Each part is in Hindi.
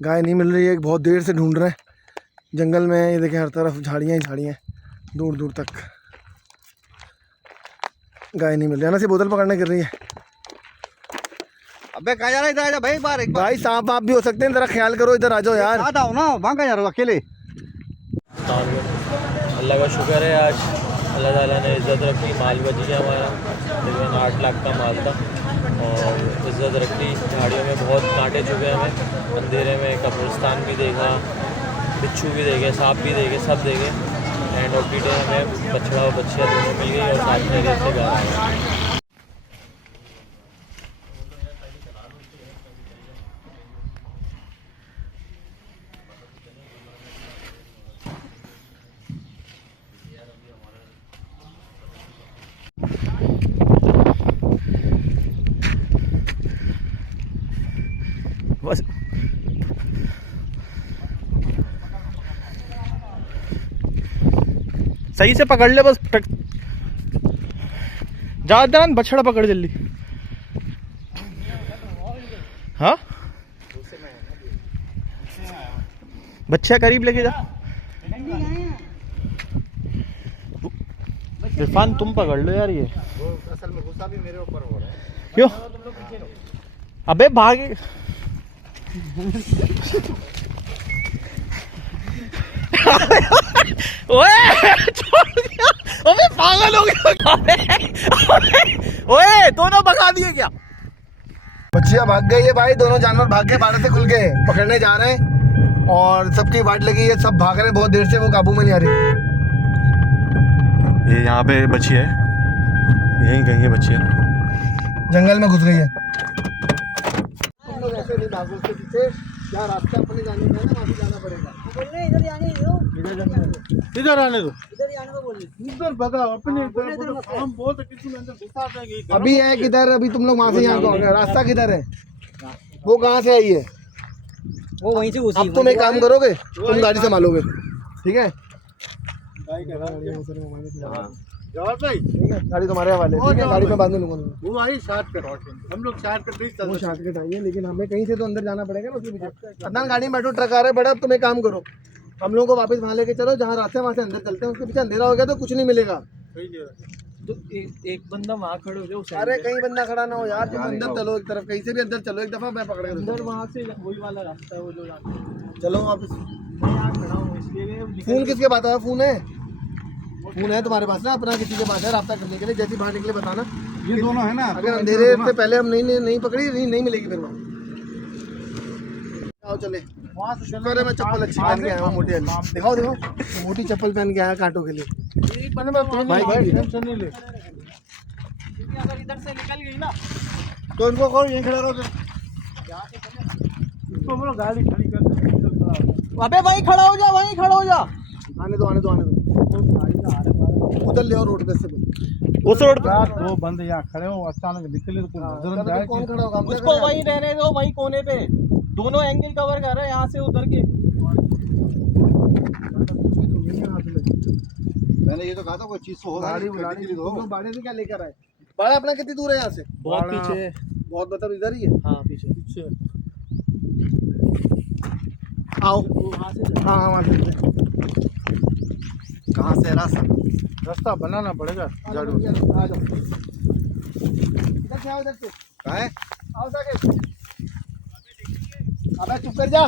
गाय नहीं मिल रही है, बहुत देर से ढूंढ रहे हैं जंगल में। ये देखें हर तरफ झाड़ियाँ ही झाड़ियाँ, दूर दूर तक गाय नहीं मिल रही है। ना से बोतल पकड़ने गिर रही है। अबे कहाँ जा रहा है? इधर आ जा भाई, बाहर एक भाई सांप आप भी हो सकते हैं, जरा ख्याल करो, इधर आ जाओ यार। आता हूँ ना, वहाँ कहाँ जा रहा हूँ अकेले? अल्लाह का शुक्र है, आज अल्लाह ताला ने इज़्ज़त रखी, माल बच गया हमारा। तकरीबन 8 लाख का माल था और इज़्ज़त रखी। झाड़ियों में बहुत कांटे चुके हमें, अंधेरे में कब्रिस्तान भी देखा, बिच्छू भी देखे, सांप भी देखे, सब देखे। एंड ऑफ द डे हमें बछड़ा और बच्चियाँ दोनों मिल गई और साथ में रेत से घर आए। बस सही से पकड़ ले, बस ज्यादा बछड़ा पकड़ जल्दी। हाँ बच्चा करीब लेके जा। इरफान तुम पकड़ लो यार, ये असल में गुस्सा भी मेरे ऊपर हो रहा है। क्यों? अबे भागे। ओए छोड़ दिया, अबे पागल हो गया। ओए दोनों भगा दिए क्या? बच्चियां भाग गई है भाई, दोनों जानवर भाग के बाहर से खुल गए, पकड़ने जा रहे हैं और सबकी वाट लगी है, सब भाग रहे हैं बहुत देर से, वो काबू में नहीं आ रही। ये यहाँ पे बच्चियां है, यहीं कहीं है बच्चियां, जंगल में घुस गई है। तुम लोग ऐसे नहीं भागो उसके पीछे, क्या रास्ता अपने जाने का है ना, वहाँ से जाना पड़ेगा। बोलने इधर आने दो, इधर आने दो, इधर आने दो, इधर आने दो बोलने, इधर भगा अपने इधर। हम बहुत किसी में अंदर घुसा देंगे। अभी है किधर? अभी तुम लोग वहाँ से यहाँ को, रास्ता किधर है? वो कहाँ से आई है? वो वहीं से घुसी। अब तुम एक काम करोगे, तुम गाड़ी संभालोगे, ठीक है? गाड़ी तुम्हारे हवाले, ठीक है? गाड़ी में बाद में लूंगा। वो आई शॉर्टकट, हम लोग शॉर्टकट नहीं चल। वो शॉर्टकट आई है, लेकिन हमें कहीं से तो अंदर जाना पड़ेगा ना उसके पीछे। अदनान गाड़ी में बैठो, ट्रक आ रहा है बड़ा। अब तुम एक काम करो, हम लोगों को वापस वहाँ लेके चलो जहाँ रास्ते वहाँ से अंदर चलते हैं। उसके पीछे अंधेरा हो गया तो कुछ नहीं मिलेगा। तो एक बंदा वहाँ खड़े हो जाओ। अरे कहीं बंदा खड़ा ना हो यार, तुम अंदर चलो, एक तरफ कहीं से भी अंदर चलो, एक दफा मैं पकड़ अंदर वहाँ से वही वाला रास्ता है वो जो जाता है। चलो वापस। मैं यहाँ खड़ा हूँ इसलिए। फोन किसके पास है? फोन है? फोन है तुम्हारे पास ना अपना? किसी के पास है रास्ता करने के लिए? जैसे बाहर निकले बताना। ये दोनों है ना, अगर अंधेरे से पहले हम नहीं पकड़ी, नहीं मिलेगी फिर वहाँ। आओ चले वहाँ से। शुक्र है मैं चप्पल अच्छी पहन के आया हूँ, मोटी वाली। दिखाओ दिखाओ, मोटी चप्पल पहन के आया कांटों के लिए। भाई टेंशन नहीं ले, अगर इधर से निकल गई ना तो इनको कौन यहीं खड़ा रहो, इसको बोलो गाड़ी खड़ी कर दे। अबे वहीं खड़ा हो जा, वहीं खड़ा हो जा। आने दो आने दो आने दो, उधर ले आओ रोड पे से। उस रोड पे वो बंद यहाँ खड़े हो, अचानक निकले तो नजर जाए। कौन खड़ा होगा? उसको वहीं रहने दो, वहीं कोने पे। दोनों एंगल कवर कर रहे हैं, यहाँ से उधर के। मैंने ये तो कहा था कोई चीज हो गाड़ी बाड़े से क्या लेकर आए? बाड़ा अपना कितनी दूर है यहाँ से? बहुत पीछे है। बहुत, मतलब इधर ही है। हाँ पीछे आओ वहाँ से। हाँ हाँ वहाँ से। कहाँ से रास्ता बनाना पड़ेगा। आ जाओ इधर से, आओ इधर से। कहाँ है? आओ साके। अबे चुप कर जा।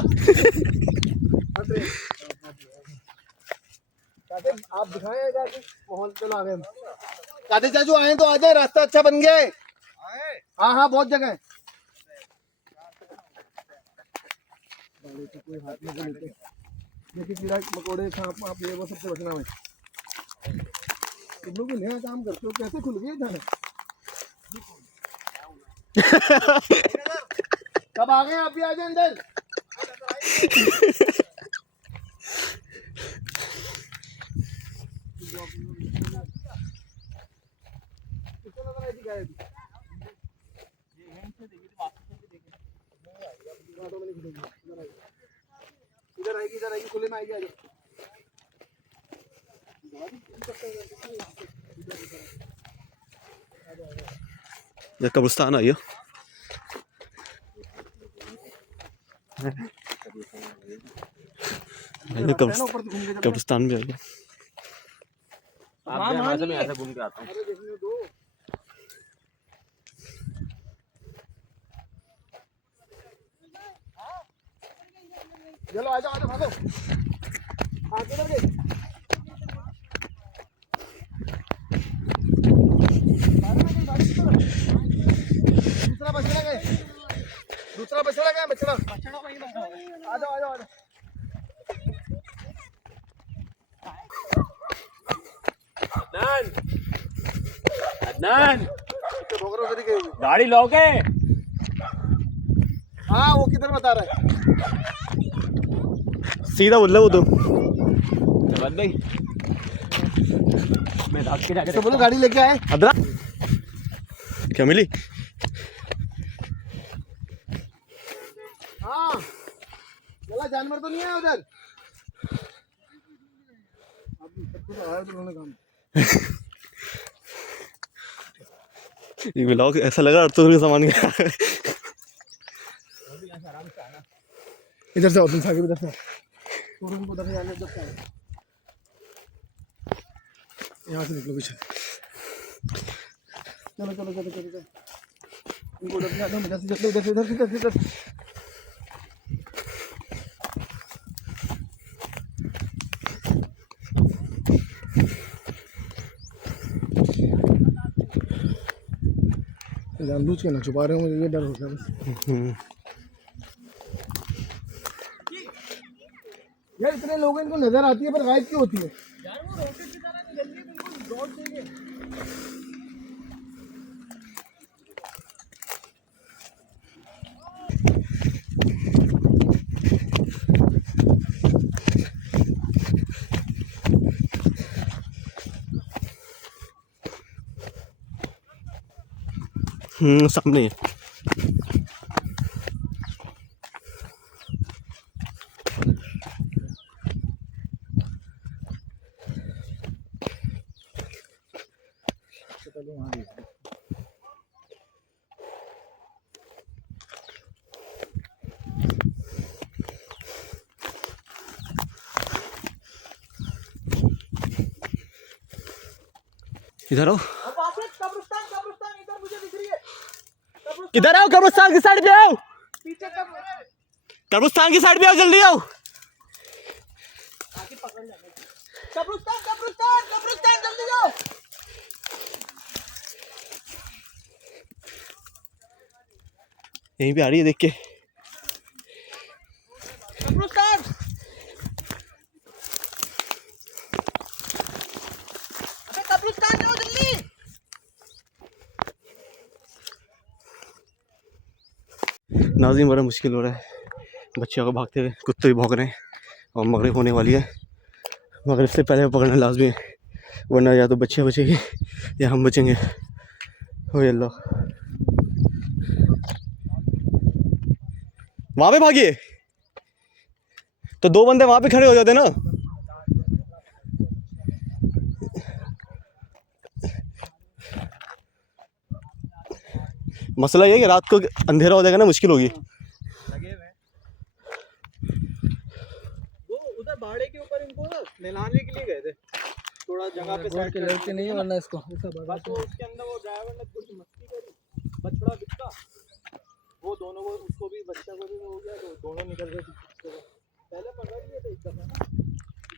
आप दिखाएं जाके माहौल, चलो आगे। दादी चाचू आए तो आ जाए, रास्ता अच्छा बन गया है। हाँ हाँ बहुत जगह है। कोई हाथ में लेते देखिए, कीड़ा मकोड़े सांप आप ये वो सबसे बचना है। तुम लोग नया काम करते हो, कैसे खुल गए जाने? कब आ गए? आप भी आ जाए अंदर। इधर आएगी खुले में आएगी। आ जाओ। कब्रिस्तान आई है। ये कब्रिस्तान भी आ गया। आप मैं ऐसे घूम के आता हूँ। चलो आ जाओ भागो। किधर गए? दूसरा बछड़ा गए। दूसरा बछड़ा गया। बछड़ा वहीं बैठा है। आ जाओ आ जाओ आ जाओ। अदनान भोगरो उधर ही गए हुए। गाड़ी लॉक है। हाँ वो किधर बता रहा है? सीधा बोल रहा वो तो। जवाद भाई मैं भाग के जाके तो बोलो गाड़ी लेके आए। अदरा क्या मिली? हाँ चला जानवर तो नहीं है उधर। ये ब्लॉग ऐसा लगा तो के सामान गया। इधर से तुम सागे इधर से शोरूम को उधर से जाने उधर से यहाँ से निकलो पीछे। चलो चलो चलो चलो चलो इनको उधर से जाते हैं। इधर से इधर से इधर से इधर से इधर से। जानबूझ के ना छुपा रहे हो मुझे ये डर होता है बस। यार इतने लोग इनको नजर आती है पर गायब क्यों होती है? यार वो रॉकेट की तरह निकल रही है बिल्कुल रोड से। सामने है। इधर आओ। कब्रिस्तान कब्रिस्तान इधर मुझे दिख रही है। इधर आओ, कब्रिस्तान की साइड पे आओ। पीछे कब्रिस्तान की साइड पे आओ, जल्दी आओ। कब्रिस्तान कब्रिस्तान कब्रिस्तान जल्दी जाओ। यहीं पे आ रही है, देख के। कब्रिस्तान कब्रिस्तान जाओ जल्दी। नाज़िम बड़ा मुश्किल हो रहा है। बच्चों को भागते हुए कुत्ते भी भौंक रहे हैं और मगरिब होने वाली है। मगरिब से पहले पकड़ना लाजमी है, वरना या तो बच्चे बचेंगे या हम बचेंगे। ओ अल्लाह, वहाँ पे भागिए तो दो बंदे वहाँ पे खड़े हो जाते ना। मसला ये है कि रात को अंधेरा हो जाएगा ना, मुश्किल होगी। वो उधर बाड़े के ऊपर इनको ना नहलाने के लिए गए थे, थोड़ा जगह पे साइड लड़के नहीं है वरना इसको बस वो उसके अंदर वो ड्राइवर ने कुछ मस्ती करी, बछड़ा बिछड़ा, वो दोनों को, उसको भी बच्चा को भी हो गया, तो दोनों निकल गए पहले पकड़ लिए थे एक दफा ना,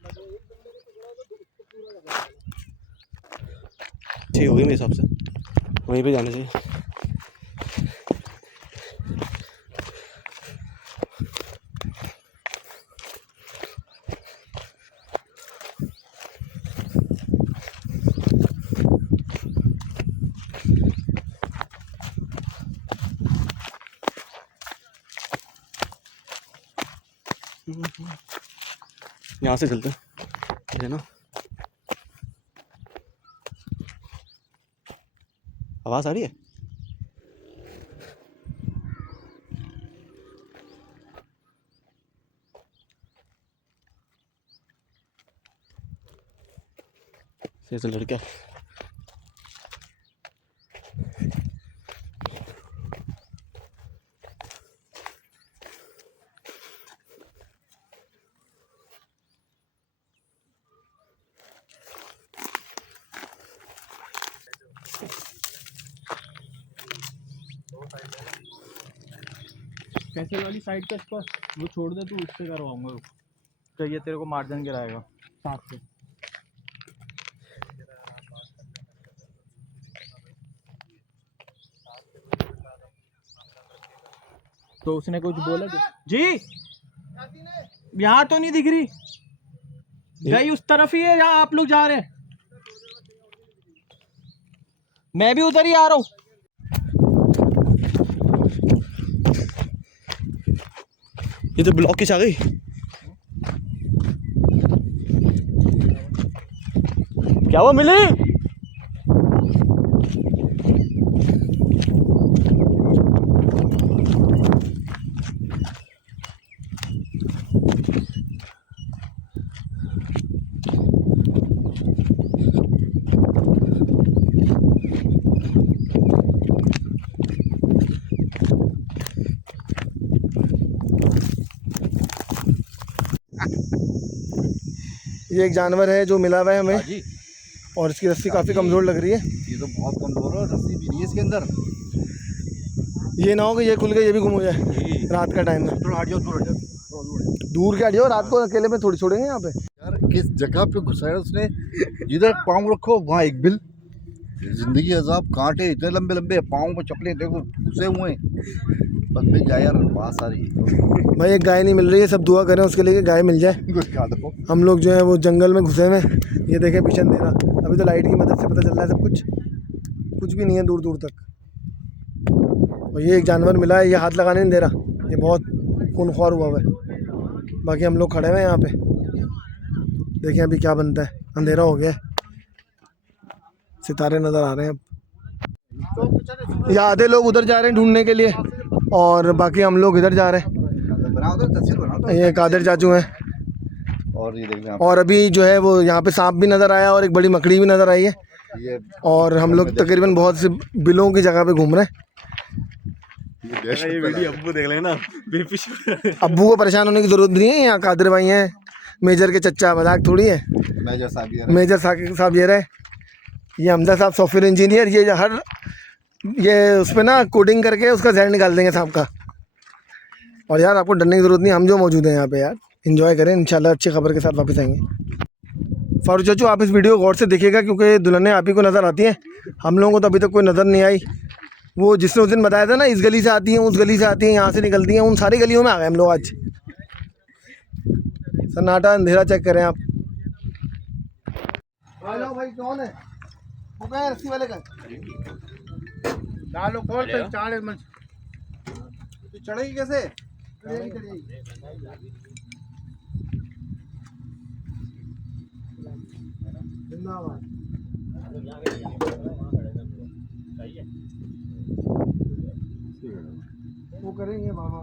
मतलब एक बंदे को पकड़ा तो उसको पूरा लगा। ठीक होगी मेरे हिसाब से, वहीं पे जाना चाहिए। यहाँ से चलते है ना। आवाज़ आ रही है? से लड़का कैसे वाली साइड का इसका वो छोड़ दे, तू उससे करवाऊंगा। चाहिए तेरे को मार्जिन गिराएगा 7 से। तो उसने कुछ बोला जी? यहाँ तो नहीं दिख रही, गई उस तरफ ही है जहाँ आप लोग जा रहे हैं। मैं भी उधर ही आ रहा हूँ। ये तो ब्लॉक किस आ गई। क्या हुआ मिली? ये एक जानवर है जो मिला हुआ है हमें, और इसकी रस्सी काफ़ी कमज़ोर लग रही है। ये तो बहुत कमजोर है, रस्सी भी नहीं है इसके अंदर। ये ना हो कि ये खुल के ये भी गुम हो जाए रात का टाइम में। दूर के हटियो, रात को अकेले में थोड़ी छोड़ेंगे यहाँ पे। यार किस जगह पे घुसाया उसने, जिधर पाँव रखो वहाँ एक बिल। जिंदगी अजाब, कांटे इतने लंबे लंबे, पाँव में चपले देखो घुसे हुए हैं। बस मिल जाए यार, बात सारी भाई एक गाय नहीं मिल रही है, सब दुआ करें उसके लिए कि गाय मिल जाए। हम लोग जो है वो जंगल में घुसे हुए, ये देखें पीछे अंधेरा। अभी तो लाइट की मदद से पता चल रहा है सब कुछ भी नहीं है दूर दूर तक। और ये एक जानवर मिला है, ये हाथ लगाने नहीं दे रहा, ये बहुत खूनख्वार हुआ हुआ है। बाकी हम लोग खड़े हुए हैं यहाँ पे, देखें अभी क्या बनता है। अंधेरा हो गया है, सितारे नज़र आ रहे हैं अब। ये आधे लोग उधर जा रहे हैं ढूंढने के लिए, और बाकी हम लोग इधर जा रहे हैं। ये कादिर चाचू हैं, और ये देखिए और अभी जो है वो यहाँ पे सांप भी नज़र आया और एक बड़ी मकड़ी भी नज़र आई है। ये और हम लोग तकरीबन बहुत से बिलों की जगह पे घूम रहे हैं। ये वीडियो अब्बू देख लेना। अब्बू को परेशान होने की ज़रूरत नहीं है, यहाँ कादिर भाई हैं, मेजर के चच्चा, मजाक थोड़ी है। मेजर साहब ये रहे, ये हमजा साहब सॉफ्टवेयर इंजीनियर, ये उस पर ना कोडिंग करके उसका जहर निकाल देंगे सांप का। और यार आपको डरने की ज़रूरत नहीं, हम जो मौजूद हैं यहाँ पे यार, एंजॉय करें, इंशाल्लाह अच्छी खबर के साथ वापस आएंगे। फारूक चाचू आप इस वीडियो को गौर से देखिएगा, क्योंकि दुल्हनें आप ही को नज़र आती हैं, हम लोगों को तो अभी तक कोई नज़र नहीं आई। वो जिसने उस दिन बताया था ना, इस गली से आती हैं, उस गली से आती हैं, यहाँ से निकलती हैं, उन सारी गलियों में आ गए हम लोग आज। सन्नाटा अंधेरा चेक करें आप। हेलो भाई कौन है? वो कहाँ है रस्सी वाले का? डालो खोल पे चाड़े मत। तू चढ़ेगी कैसे? जिंदाबाद। वो करेंगे मामा,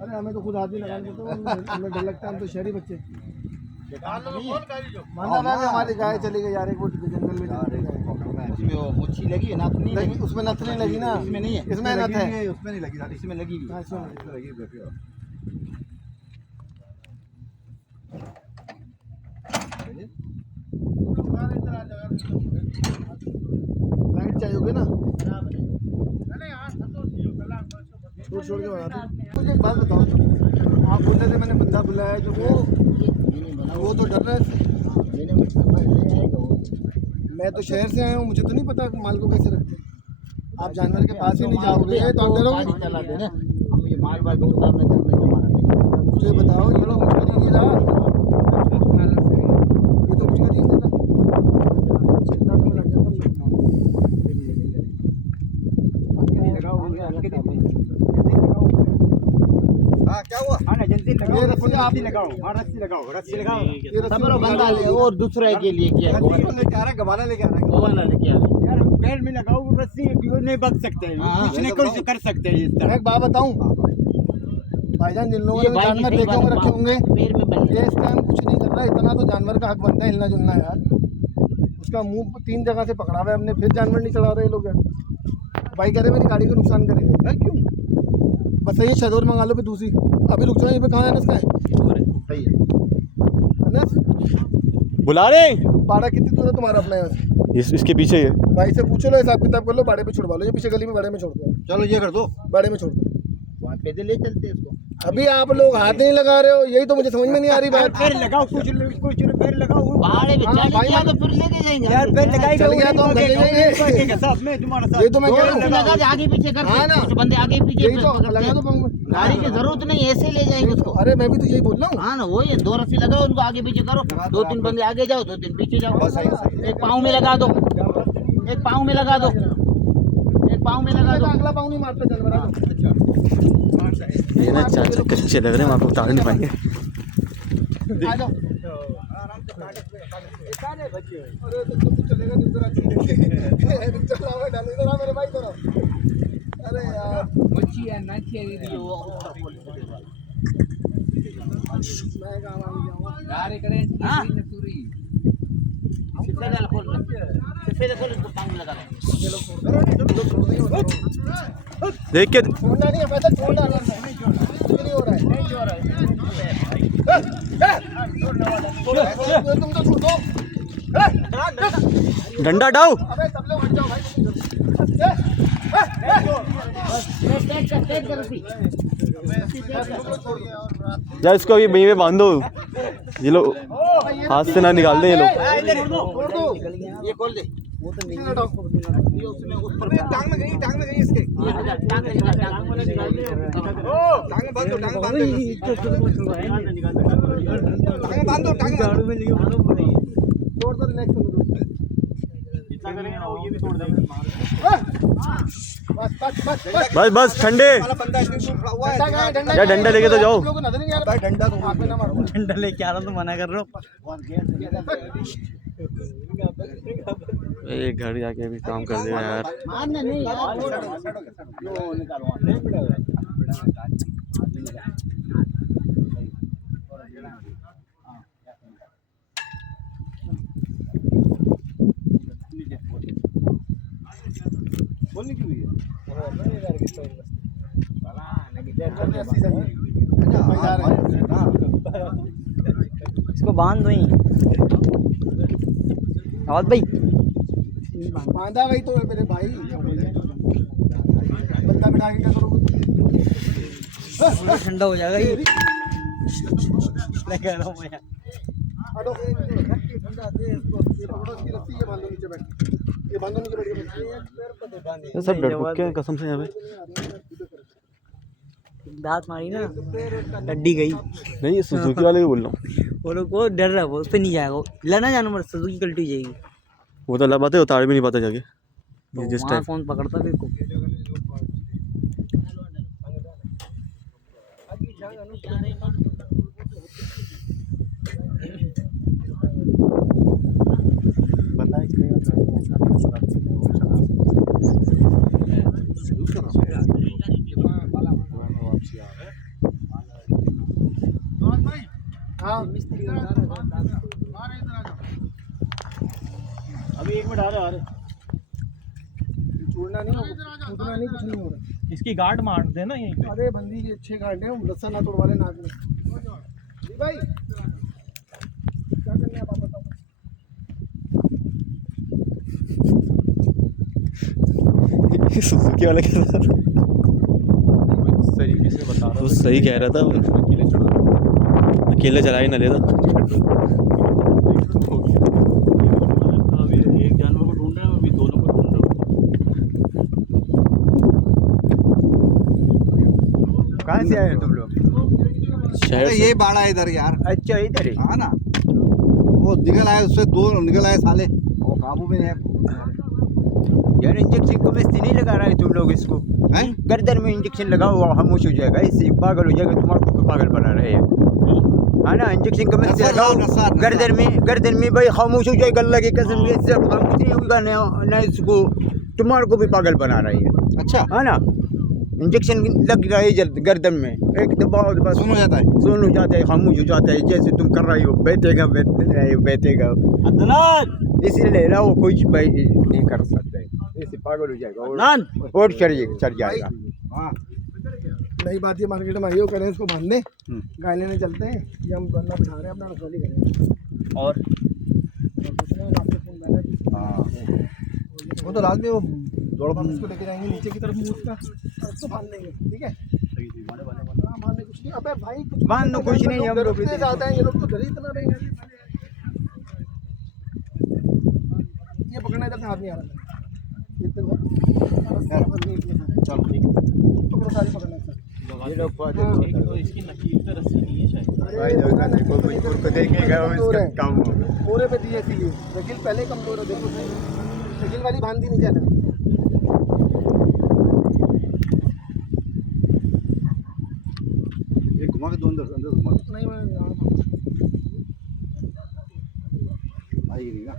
अरे हमें तो खुद आदमी लगाने को, हमें डर लगता है, हम तो शहरी बच्चे। माना हमारी गाय चली गई यार, एक वो जंगल में उसमें वो मुच्छी लगी है, नथ नहीं लगी। उसमें नथ नहीं लगी ना, इसमें नहीं है, इसमें नथ है, उसमें नहीं लगी, इसमें लगी हुई है। लाइट चाहिए होगी ना, छोड़ के बनाते। मुझे एक बात बताओ, आप बोल रहे थे मैंने बंदा बुलाया है, जो वो तो डर रहा है। मैं तो शहर से आया हूँ, मुझे तो नहीं पता माल को कैसे रखते। आप जानवर के पास ही नहीं जाओगे तो आप डरोगे। मुझे बताओ, ये लोग मुझे नहीं रहा, ये तो मुझे नहीं देता। हाँ क्या हुआ? जल्दी ये रस्सी आप लगाओ, रस्सी लगाओ, रस्सी लगाओ। ये रस्सी बंदा ले और दूसरे के लिए क्या लेके आ रहा है, गवाना लेके आ रहा है, गवाना लेके आ रहा है। यार पैर में लगाओ रस्सी, नहीं बच सकते हैं, कुछ नहीं कर सकते हैं इस मैं तरह। एक बात बताऊं भाईजान, जिन लोगों ने जानवर देखे होंगे रखे होंगे, ये इस टाइम कुछ नहीं कर रहा। इतना तो जानवर का हक बनता है हिलना जुलना यार। उसका मुंह 3 जगह से पकड़ा हुआ है हमने, फिर जानवर नहीं चढ़ा रहे लोग यार। भाई कह रहे मेरी गाड़ी को नुकसान करेंगे, क्यों? बस ये शदोर मंगा लो, फिर दूसरी। अभी रुक जाओ, ये पे कहाँ है अनस का है? सही है। अनस बुला रहे। बाड़ा कितनी दूर है तुम्हारा अपना यहाँ से? इसके पीछे ही है। भाई से पूछो लो, हिसाब किताब कर लो, बाड़े पे छुड़वा लो, ये पीछे गली में बाड़े में छोड़ दो, चलो ये कर दो, बाड़े में छोड़ दो। वहाँ पैदल ले चलते हैं इसको। अभी आप लोग हाथ नहीं लगा रहे हो, यही तो मुझे समझ में नहीं आ रही बात। पैर लगाओ, कुछ पैर लगाओ, पहाड़े पे चढ़ गया तो फिर लेके जाएंगे यार पैर लगाएगा चल गया तो हम चले जाएंगे। साहब मैं तुम्हारा साथ। ये तो मैं कह रहा हूँ, लगा दे, आगे पीछे कर हाँ ना। कुछ बंदे आगे पीछे यही तो लगा दो पाऊँ में। गाड़ी की जरूरत नहीं, ऐसे ले जाएंगे उसको। अरे मैं भी तो यही बोल रहा हूँ। हाँ ना, वही है, 2 रस्सी लगाओ, उनको आगे पीछे करो, 2-3 बंदे आगे जाओ, 2-3 पीछे जाओ, एक पाँव में लगा दो, एक पाँव में लगा दो, एक पाँव में लगा दो। अगला पाँव नहीं मारता, चल बड़ा। ये ना चाचा कच्चे लग रहे हैं, वहाँ पे उतार नहीं पाएंगे। आ जाओ। अरे तो तू चलेगा नहीं उधर, चला हुआ डाल इधर आ मेरे भाई इधर। अरे यार मैं काम आ जाऊंगा। देख के छोड़ना नहीं है, पैसा छोड़ना नहीं हो रहा है, नहीं हो रहा है। तुम तो छोड़ दो। डंडा डाउ। अबे सब लोग हट जाओ भाई। जा इसको अभी वहीं पे बांध दो, ये लोग हाथ से ना निकाल दे ये लोग। छोड़ दो। ये खोल दे, टांग में गई इसके। टांग में बांध दो, टांग बांध दो, टांग बांध दो, टांग छोड़ दो, नेक्स्ट में दो। जितना करेंगे ना वो ये भी छोड़ देंगे। बस बस बस बस बस ठंडे बंदा हुआ है। या डंडा लेके तो जाओ। लोगों को नजर नहीं आ रहा डंडा, तो हाथ में ना मारो। डंडा लेके आ रहा तो मना कर रहा हूँ। एक घर जाके अभी काम कर देगा यार। मारना नहीं यार। बोलने की हुई है। इसको बांध दो ही। आवाज भाई बांधा भाई तो मेरे भाई, बंदा बिठा के क्या करोगे? ठंडा हो जाएगा ये। मैं कह रहा हूँ मैं। हटो। ठंडा दे इसको, ये पकड़ो इसकी रस्सी, ये बांधो नीचे बैठ, ये बांधो नीचे बैठ के। ये सब डरपोक हैं कसम से यहाँ पे। दांत मारी ना, हड्डी गई। नहीं ये सुजुकी वाले को बोल रहा हूँ। वो लोग को डर रहा है, वो उस पे नहीं जाएगा। लेना जानो मत, सुजुकी कल्टी हो जाएगी। वो तो अल्लाह बात है, उतार भी नहीं पाता जाके जिस वहाँ टाइम। कौन पकड़ता फिर को। हाँ अभी 1 मिनट आ रहे। छोड़ना नहीं, कूदना नहीं, कुछ नहीं हो रहा। इसकी गार्ड मार देना यहीं पे। अरे बंदी के 6 घंटे हैं, रस्सा ना तोड़वा ले नाक में। जी भाई क्या करना है आप बताओ। सुजुकी वाला कह रहा था, तरीके से बता वो सही कह रहा था। अकेले चला ही ना लेता। अभी एक जानवर को ढूंढ रहे हैं, अभी दोनों को ढूंढ रहे हैं। कहाँ से आए तुम लोग? शहर से। ये बाड़ा है इधर यार। अच्छा इधर है। हाँ ना, वो निकल आए, उससे 2 निकल आए साले, वो काबू में है। यार इंजेक्शन को मस्ती नहीं लगा रहा है तुम लोग इसको। हैं? गर्दन में इंजेक्शन लगाओ, खामोश हो जाएगा, इससे पागल हो जाएगा। तुम्हारे को पागल बना रहे हैं, है ना। इंजेक्शन का मस्ती नशा लगाओ नशा, नशा। गर्दन में भाई, खामोश हो जाएगा। अल्लाह की कसम, इससे खामोश नहीं होगा ना इसको, तुम्हारे को भी पागल बना रही है, अच्छा, है ना। इंजेक्शन लग रहा है गर्दन में, एक दबाओ बस सुन हो जाता है। सुन हो जाता है, खामोश हो जाता है। जैसे तुम कर रही हो, बैठेगा इसलिए ले रहा हो, कुछ भाई नहीं कर सकते, इससे पागल हो जाएगा और चढ़ जाएगा। हाँ, नई बात ये मार्केट में आई हो, करें इसको बांध दें, गाय लेने चलते हैं, ये हम बंदा बिठा रहे हैं अपना रखवाली करें। और हाँ वो तो लास्ट में वो दौड़ हम इसको लेके जाएंगे नीचे की तरफ मुंह उसका, और उसको बांध देंगे, ठीक है? हाँ, बांधने कुछ नहीं। अबे भाई कुछ बांध दो, कुछ नहीं, हम लोग भी डरते जाते हैं ये लोग, तो डर ही इतना रहेंगे। ये पकड़ना, इधर से हाथ नहीं आ रहा है। चलो पकड़ो, सारी पकड़ना है। ये लोग तो इसकी नकील पे रस्सी नहीं है शायद। भाई देखो मजबूर को देखेगा वो इसका काम होगा। पूरे पे दी ऐसी लिए शकील पहले कमजोर है, देखो सही शकील वाली बांध दी नहीं जाना। ये घुमा के दो अंदर घुमा दो। नहीं मैं आएगी नहीं ना।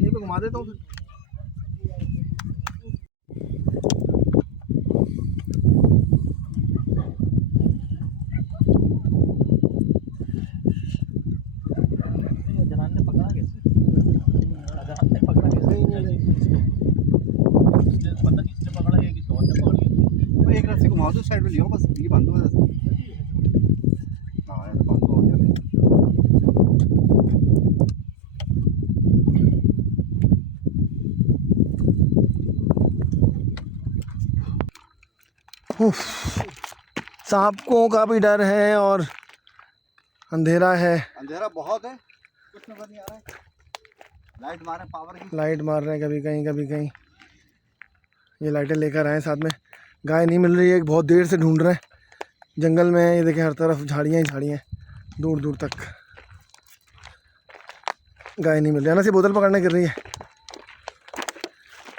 ये पे घुमा देता हूँ फिर। जनान ने पकड़ा कैसे? जनान ने पकड़ा कैसे? पता नहीं किसने पकड़ा या किसी और ने पकड़ी। एक रस्सी घुमा दो, साइड में लियो बस, ये बांध दो। हाँ ऐसे बांध दो, हो गया। सांपों का भी डर है और अंधेरा है। अंधेरा बहुत है, कुछ नजर नहीं आ रहा है। लाइट मारे पावर की। लाइट मार रहे हैं कभी कहीं कभी कहीं। ये लाइटें लेकर आए साथ में। गाय नहीं मिल रही है, बहुत देर से ढूंढ रहे हैं जंगल में। ये देखें हर तरफ झाड़ियाँ ही झाड़ियाँ, दूर दूर तक गाय नहीं मिल रही है ना। से बोतल पकड़ने गिर रही है।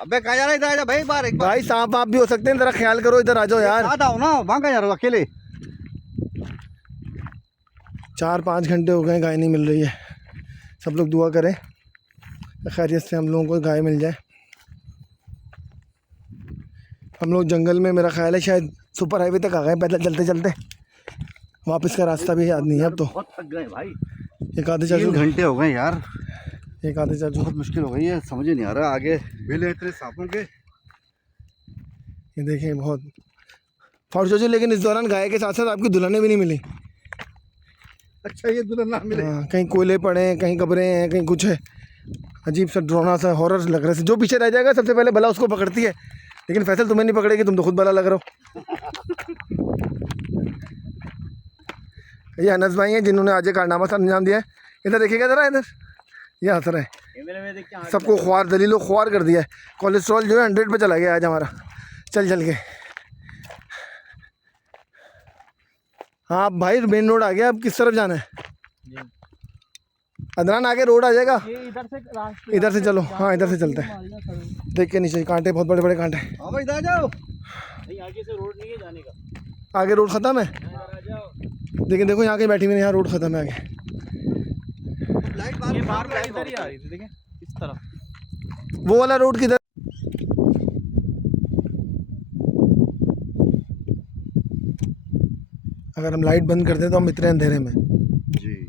अबे कहाँ जा रहा है? इधर आ जा भाई, बाहर एक बार। भाई सांप आप भी हो सकते हैं, जरा ख्याल करो। इधर आ जाओ यार। साथ आओ ना, वहाँ कहाँ जा रहे हो अकेले? 4-5 घंटे हो गए, गाय नहीं मिल रही है। सब लोग दुआ करें खैरियत से हम लोगों को गाय मिल जाए। हम लोग जंगल में, मेरा ख्याल है शायद सुपर हाईवे तक आ गए पैदल चलते चलते। वापस का रास्ता भी याद नहीं है अब तो। बहुत थक गए भाई, एक आधे 3 घंटे हो गए यार। एक आधे चल बहुत मुश्किल हो गई है, समझ ही नहीं आ रहा आगे बिल है इतने सांपों के। ये देखें बहुत फौरजो। लेकिन इस दौरान गाय के साथ साथ आपकी दुल्हनें भी नहीं मिली। अच्छा ये दुल्हन ना मिले। हाँ, कहीं कोयले पड़े हैं, कहीं कब्रें हैं, कहीं कुछ है। अजीब सा डरावना सा हॉरर लग रहा है। जो पीछे रह जाएगा सबसे पहले बला उसको पकड़ती है। लेकिन फैसल तुम्हें नहीं पकड़ेगी, तुम तो खुद बला लग रहे हो। ये अनस भाई हैं जिन्होंने आज ये कारनामा सा अंजाम दिया है। इधर देखिएगा जरा, इधर ये हंस रहे हैं। सबको ख्वार दलीलो ख्वार कर दिया है। कोलेस्ट्रॉल जो है 100 पे चला गया आज हमारा, चल चल के। हाँ भाई मेन रोड आ गया, अब किस तरफ जाना है? अदनान आगे रोड आ जाएगा, इधर से चलो। हाँ इधर से चलते हैं। देख के नीचे कांटे, बहुत बड़े बड़े कांटे। हाँ भाई इधर आ जाओ। नहीं आगे से रोड नहीं है जाने का। आगे रोड ख़त्म है, लेकिन देखो यहाँ कहीं बैठी हुई नहीं, यहाँ रोड ख़त्म है आगे। लाइट ये बाहर लाइट इधर ही आ रही थी, देखें इस तरफ। वो वाला रोड किधर? अगर हम लाइट बंद कर दें तो हम इतने अंधेरे में। जी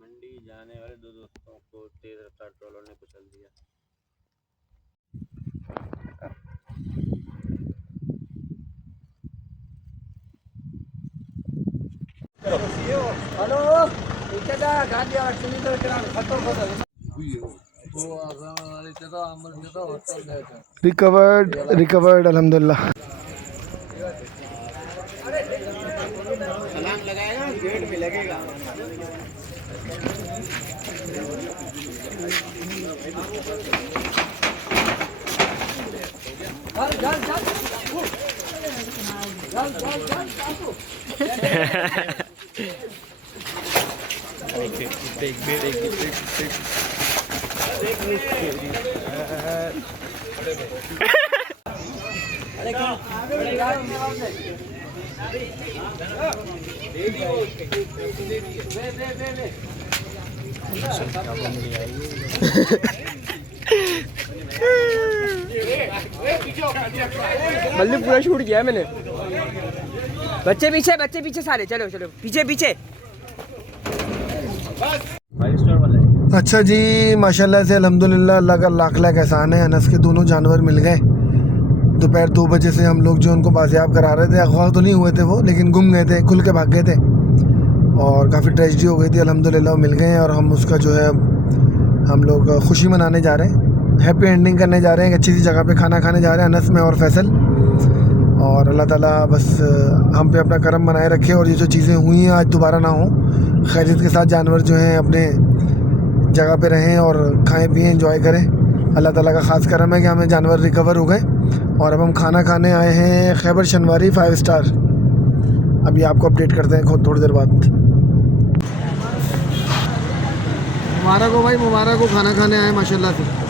मंडी जाने वाले 2 दोस्तों को तेज रफ्तार ट्रॉलर ने कुचल दिया। हेलो रिकवर्ड अल्हम्दुलिल्लाह। छलांग लगाएगा गेट में लगेगा। मतलब पूरा शूट किया है मैंने। बच्चे पीछे सारे, चलो चलो पीछे पीछे। अच्छा जी, माशाल्लाह से अल्हम्दुलिल्लाह, अल्लाह का लाख लाख एहसान है। अनस के दोनों जानवर मिल गए। दोपहर 2 बजे से हम लोग जो उनको बाजियाब करा रहे थे, अगवा तो नहीं हुए थे वो, लेकिन गुम गए थे, खुल के भाग गए थे और काफ़ी ट्रेजेडी हो गई थी। अल्हम्दुलिल्लाह मिल गए हैं और हम उसका जो है हम लोग खुशी मनाने जा रहे हैं, हैप्पी एंडिंग करने जा रहे हैं। एक अच्छी सी जगह पे खाना खाने जा रहे हैं अनस में और फैसल। और अल्लाह ताला बस हम पे अपना करम बनाए रखे और ये जो चीज़ें हुई हैं आज दोबारा ना हो। खैरियत के साथ जानवर जो हैं अपने जगह पे रहें और खाएं पिएं एंजॉय करें। अल्लाह ताला का ख़ास करम है कि हमें जानवर रिकवर हो गए और अब हम खाना खाने आए हैं खैबर शनवारी 5 स्टार। अभी आपको अपडेट करते हैं खुद थोड़ी देर बाद। मुबारक हो भाई, मुबारक हो, खाना खाने आए माशाल्लाह से।